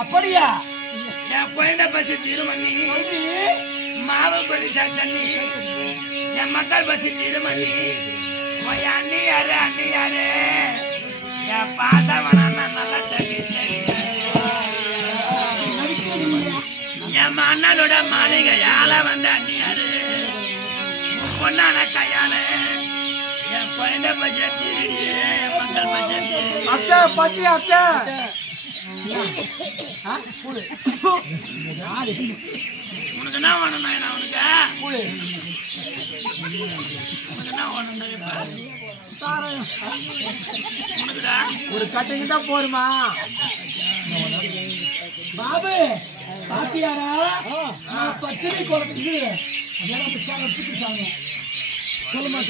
அப்படியா? என் குழந்தை பசி திருமணி மாவு பரிசா சன்னி என் மக்கள் பசி திருமணி அண்ணி யாரு என் பாசவன நல்லா என் அண்ணனோட மாளிகையால வந்த அண்ணி யாரு பொண்ணான கையால என் குழந்தை பசி திருடி என் மக்கள் பசி அத்தை பச்சி அத்தை உனக்கு என்ன வேணும்னா என்ன உனக்கு ஒரு கட்டிங் தான் போருமா பாபு பாத்தியாரா பத்திரி குழந்தை சொல்லுமா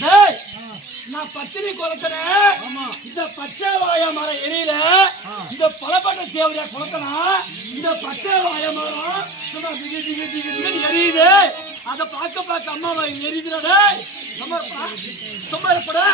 டேய் நான் பத்திரி குளத்துறேன் இந்த பச்சை வாய மரம் எரியில இந்த பலப்பட்ட தேவையா குளத்தனா இந்த பச்சை வாய மரம் சும்மா எரியுது அதை பார்க்க அம்மாவை எரியுதுடா சம்பாரப்படா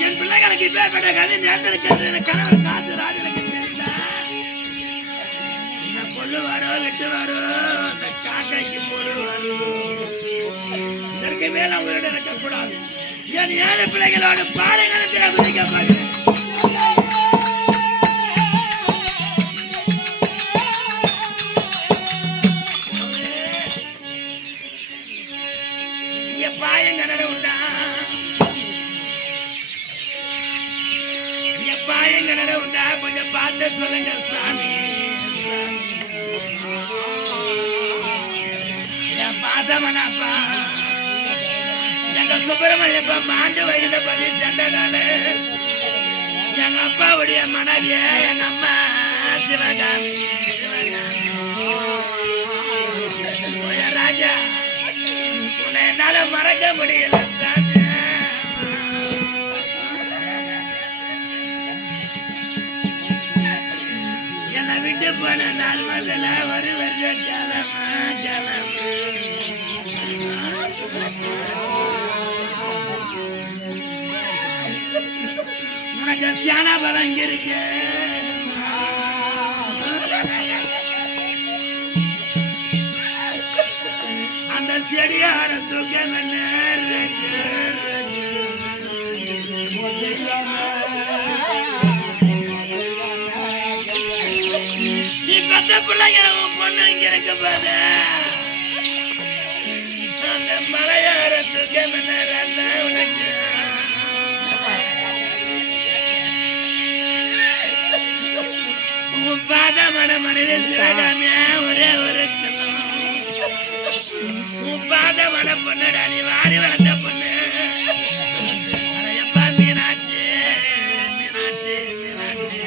என் பிள்ளைகளுக்கு இப்பேற்பட்ட கதை நேர்ந்தெடுக்கிறது கணவர் காத்து ராஜனுக்கு தெரியுதா இந்த கொள்ளுவாரோ வெட்டுவாரோ இந்த காக்கைக்கு போடுவாரோ இதற்கு மேல உயிரிட இருக்கக்கூடாது என் ஏழு பிள்ளைகளோட பாடை நடத்தி அபிநயிக்க பார்க்கிறேன் பாயங்கடை உண்டா பாயங்கடை உண்டா கொஞ்சம் பார்த்து சொல்லுங்க சாமி என் பாசமனாப்பா எங்க சுப்பிரமணியப்பா மாண்டு வயதுல பதி சென்றதால எங்க அப்பாவுடைய மனைவிய எங்க அம்மா சிவகாமி ராஜா உன்னை என்னால மறக்க முடியல என்னை விட்டு போன நாள் முதல்ல ஒரு வருஷம் உனக்கு சியானா பலம் இங்க இருக்கு அந்த செடியார தூக்க நீ பத்த பிள்ளைங்க பொண்ணு இங்க இருக்க பாரு அந்த மலையார தூக்க உனக்கு உன் பாத மட மனைவி சிவகாமிய ஒரே ஒரு பாத மட பொண்ணுடா நீ வாரி வளர்ந்த பொண்ணு எப்பா மீனாட்சி மீனாட்சி மீனாட்சி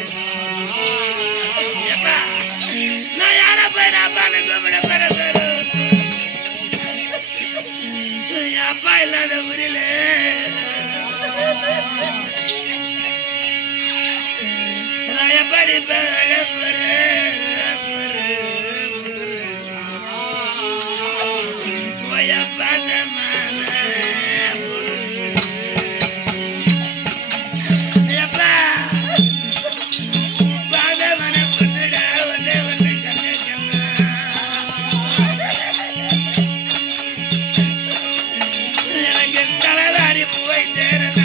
எப்பா நான் உன்னை கூப்பிட பிறகு என் அப்பா இல்லாத ஊரில் நான் எப்படி எனக்கு தலைவாரி போய் சேர